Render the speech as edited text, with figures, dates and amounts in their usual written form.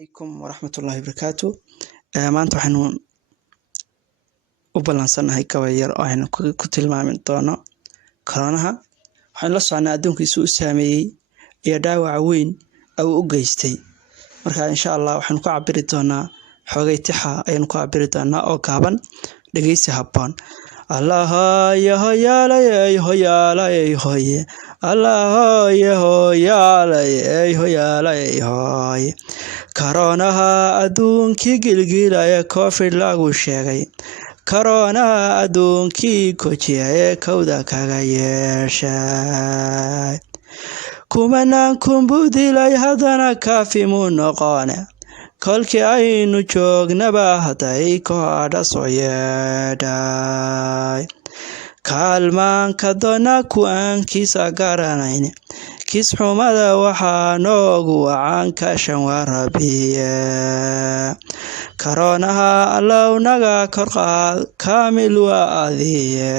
عليكم ورحمة الله وبركاته. maanta waxaanu u balansanahay kabayar oo aynu ku tilmaamin doono koronaha. waxaan la soconaa adduunkiisu u saameeyay iyo dhaawac weyn oo u geystay. marka insha Allah waxaan ku cabiri doonaa xogay tixa ayaan ku cabiri doonaa oo gaaban dhageysi habboon. Allah ya hoyaalay hoyaalay hoye Allah ya hoyaalay hoyaalay hoye koronaha adduunkii gilgilaya covid lagu sheegay koronaha adduunkii kojiyay kawda kaga yeeshay kumanaan kumbudilay hadana kaafimu noqone kolkii aynu joognaba haday koodha soo yeedhay kaalmaanka doona kuwaankiisa garanayn kis xumada waxaa noogu wacan kashan warabiye koronaha allownaga korqaad kaamil waa adiye.